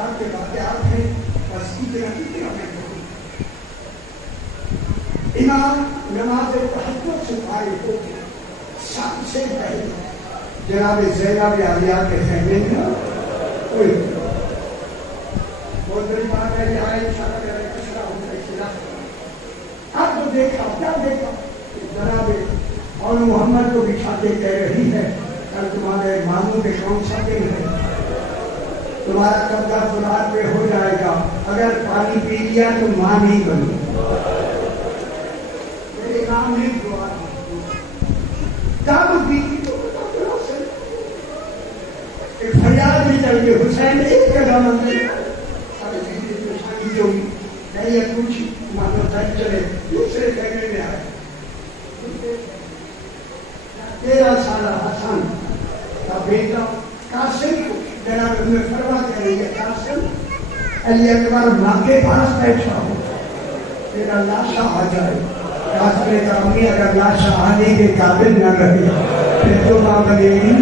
خدا کے واقعات ہیں بس اتنا میں بولوں. امام نماز تہجد سے فارغ ہو کے سب سے پہلے جناب زینب عالیہ کے خیمے میں کوئی بہت بڑی بات ہے. یہاں انشاءاللہ میرا کچرا ہوتا ہے خلاف. اب تو دیکھا کیا دیکھا جناب اور محمد کو بٹھا کے کہہ رہی ہے کل تمہارے ماموں کے کون سا دن ہے, تمہارا قبضہ فلاد پہ ہو جائے گا, اگر پانی پی لیا تو ماں نہیں بنی. میرے نام نہیں دعا کب بیتی تو ایک فریاد بھی چل گئی حسین ایک قدم اندر جو میں یہ پوچھی تمہارا دن چلے دوسرے کہنے میں آئے 13 سالہ حسن کا بیٹا قاسم کو جناب میں فرما کر رہی ہے قاسم علی اکبر ماں کے پاس بیٹھا ہو تیرا لاشا آ جائے. قاسم نے کہا امی اگر لاشا آنے کے قابل نہ رہی پھر تو ماں بنے گی.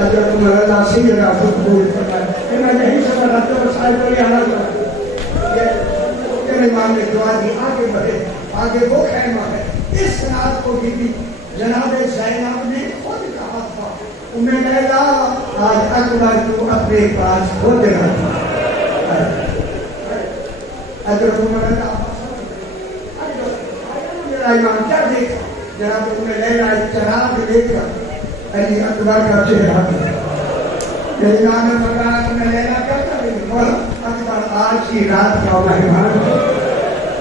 حضرت عمر اللہ سیدنا خود بول فرمایا میں نہیں سمجھ رہا تو سائے کو یہ حالت میرے ماں نے دعا دی آگے بڑھے. آگے وہ خیمہ ہے اس رات کو بھی جناب زینب نے خود کہا تھا انہیں لیلا آج اکبر تو اپنے پاس خود رکھا. حضرت عمر اللہ میرا امام کیا دیکھا جناب انہیں لیلا چراغ لے کر علی اکبر کا چہرہ میرے امام نے فرمایا انہیں لیلا کیا کریں اکبر آج کی رات کا مہمان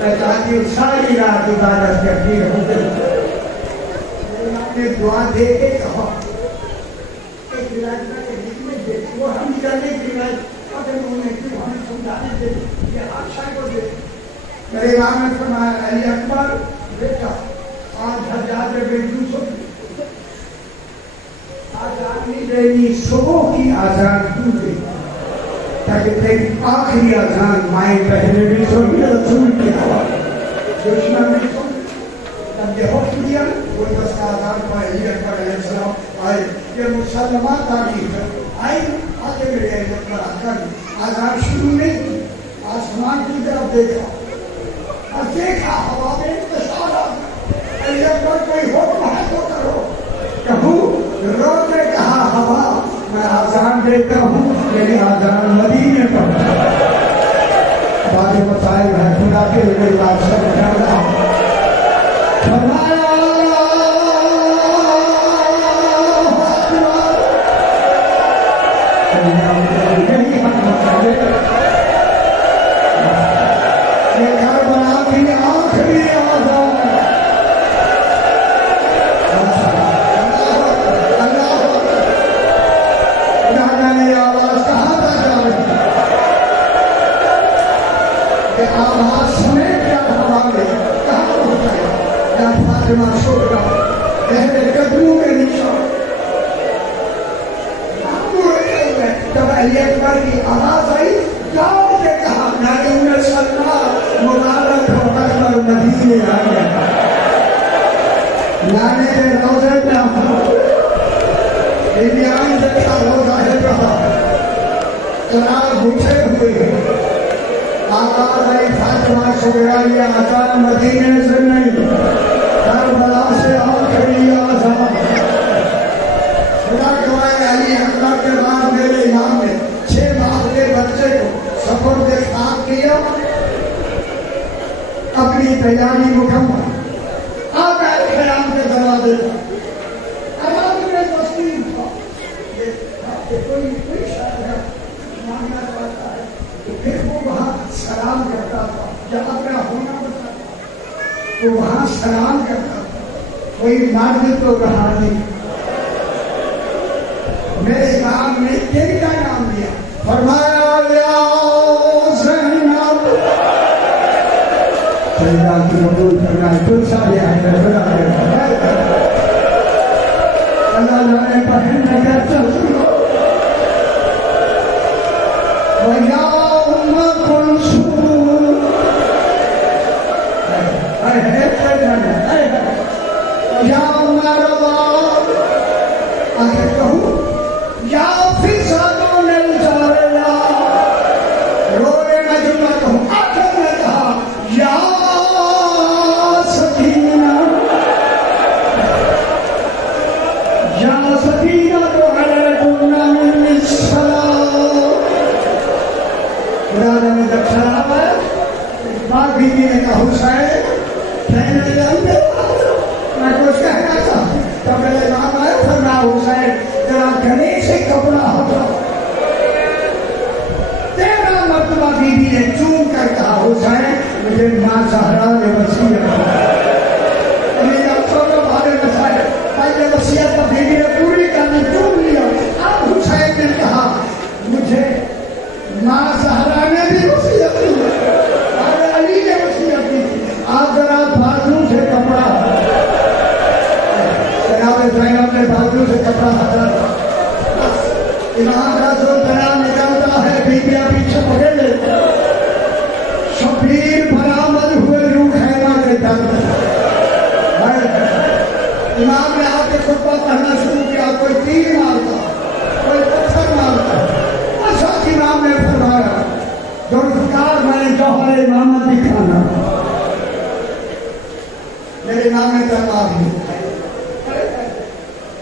میں چاہتی ہوں ساری رات عبادت کرتی رہوں. نے دعا دے کے کہا ایک ملازمہ کے نکلے دے وہ ہم کرنے کی اگر انہوں نے کیوں ہمیں سمجھانے دے یہ حادثہ کو دے. میرے امام نے فرمایا علی اکبر بیٹا آج حجاج بن یوسف آزان نہیں دینی صبح کی آزان کیوں دے تاکہ تیری آخری آزان مائیں پہلے بھی سنی رسول کی آواز دشمن بھی سن. جب یہ حکم دیا وہ دس کا آزان پائے علی اکبر علیہ السلام آئے یہ مسلمان تاریخ ہے آئے آگے میرے علی اکبر آکر آزان شروع نہیں کی آسمان کی طرف دیکھا اور دیکھا ہوا میں انتشار آ گیا. علی اکبر کوئی حکم ہے تو کرو. کہوں رو نے کہا ہوا میں آزان دیتا ہوں میری آزان مدینے پر بعد مسائل ہے خدا کے لیے بات سمجھانا فرمایا جب علی اکبر کی آواز آئی جاؤ کے کہا نبی صلی اللہ مبارک ہو اکبر مدینے آ گیا لانے کے روزے میں بیان دیکھا روزہ ہے کہا چراغ بجھے ہوئے آواز آئی فاطمہ شکرانیہ آزان مدینے سے نہیں کربلا سے آخری آزان. خدا گواہ علی اکبر کے بعد میرے امام نے 6 ماہ کے بچے کو سفر کے خاک کیا اپنی تیاری مکمل آ گئے خیام کے دروازے پر آواز میں تسلیم تھا یہ کوئی شاید ہے مانگنا چاہتا ہے تو پھر وہ وہاں سلام کرتا تھا جب اپنا ہونا بتا تو وہاں سلام کرتا تھا کوئی مرد تو رہا نہیں. میرے امام نے کن کا نام لیا فرمایا یا زینب سیدہ کی قبول کرنا کل سارے آئے اللہ نے پڑھنے کا چل سنو وَيَا أُمَّ كُلْثُومَ یا عمر اللہ آگے کہوں یا فضل الجارہ امام کا زلجنا نکلتا ہے، بیبیاں پیچھے پکڑ لیتے ہیں، شبیر برآمد ہوئے یوں خیمہ کے درد۔ امام نے آ کے خطبہ پڑھنا شروع کیا، کوئی تیر مارتا، کوئی پتھر مارتا، ایسا امام نے فرمایا ذوالفقار میں جوہر امامت دکھانا، میرے نام نے تلوار دی،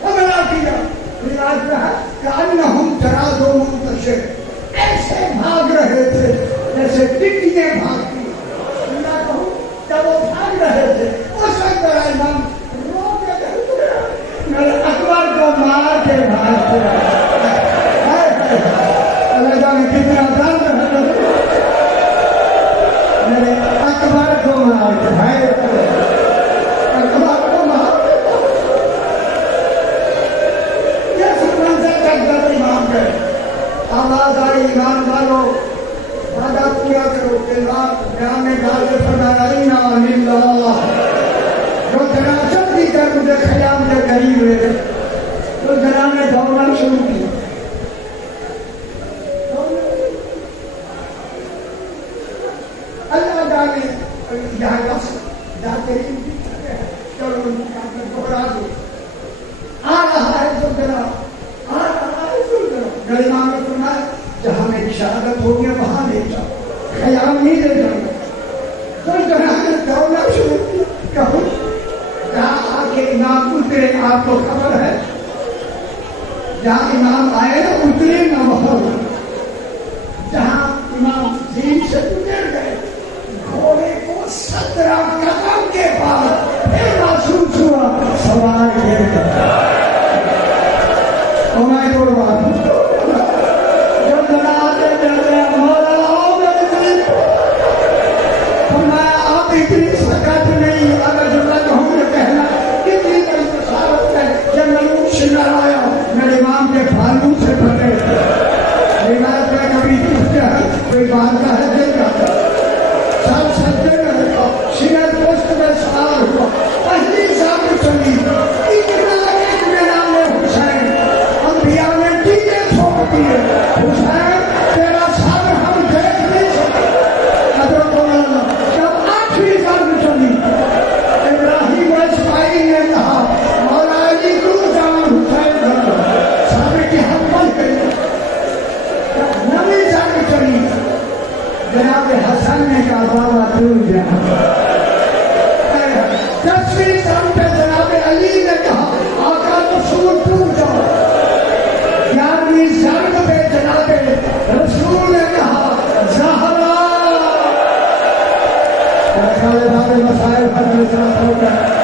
حملہ کیا۔ روایت میں ہے کہ انہم جراد و منتشر، ایسے بھاگ رہے تھے جیسے ٹڈیاں بھاگتی ہیں۔ میں کہوں جب وہ بھاگ رہے تھے اس وقت میرا امام رو کے میرے اکبر کو مار کے بھاگتے اللہ جانے کتنا درد ہے، میرے اکبر کو مار کے اکبر کو مار کے یہ سنن سے جگت امام کے آواز آئی ایمان والو وعدہ پورا کرو کہ بیان میں ڈال کے فرمایا انا للہ، جو جنازہ بھی کر مجھے خیام کے قریب رہے تو جناب نے دوڑنا شروع کیا۔ اللہ جانے یہاں بس جاتے ہی چلو گھبرا دو، آ رہا ہے زلزلہ، آ رہا ہے زلزلہ۔ میرے امام نے فرمایا جہاں میری شہادت ہوگی وہاں لے جاؤ، خیام نہیں لے جاؤ۔ تو جناب نے دوڑنا شروع کیا، کہوں جہاں آ کے امام اترے آپ کو خبر ہے، جہاں امام آئے نا اترے نہ وہاں، جہاں امام زین سے گزر گئے گھوڑے کو 17 قدم کے بعد پھر محسوس ہوا سوار گر گیا۔ میں قربان جو جنازے چلے مولا آؤ میرے دل کو، میں آپ اتنی سکت نہیں، اگر جو میں کہوں یہ کہنا کتنی بشارت ہے کہ ملوک شنر آیا میرے امام کے بھالو سے پکڑ روایت میں کبھی پوچھتے ہیں کوئی بات کا ہے دل کا سر سجدے میں رکھا، شنر پشت میں سوار ہوا، پہلی ساتھ چلی اتنا ایک میں نام حسین، انبیاء نے ٹیلے چھوڑ دیے، حسین تیرا سر ہم دیکھ نہیں سکتے۔ حضرت مولانا جب آخری ساتھ چلی ابراہیم اسماعیل نے کہا مولا علی کو جان حسین بنا، سامنے کی ہم بن گئی۔ نبی ساتھ چلی جناب حسن نے کہا بابا دور جا۔ 10ویں سال پہ جناب علی نے کہا آقا رسول دور جاؤ۔ 11ویں سال پہ جناب رسول نے کہا زہرا۔ مسائل پر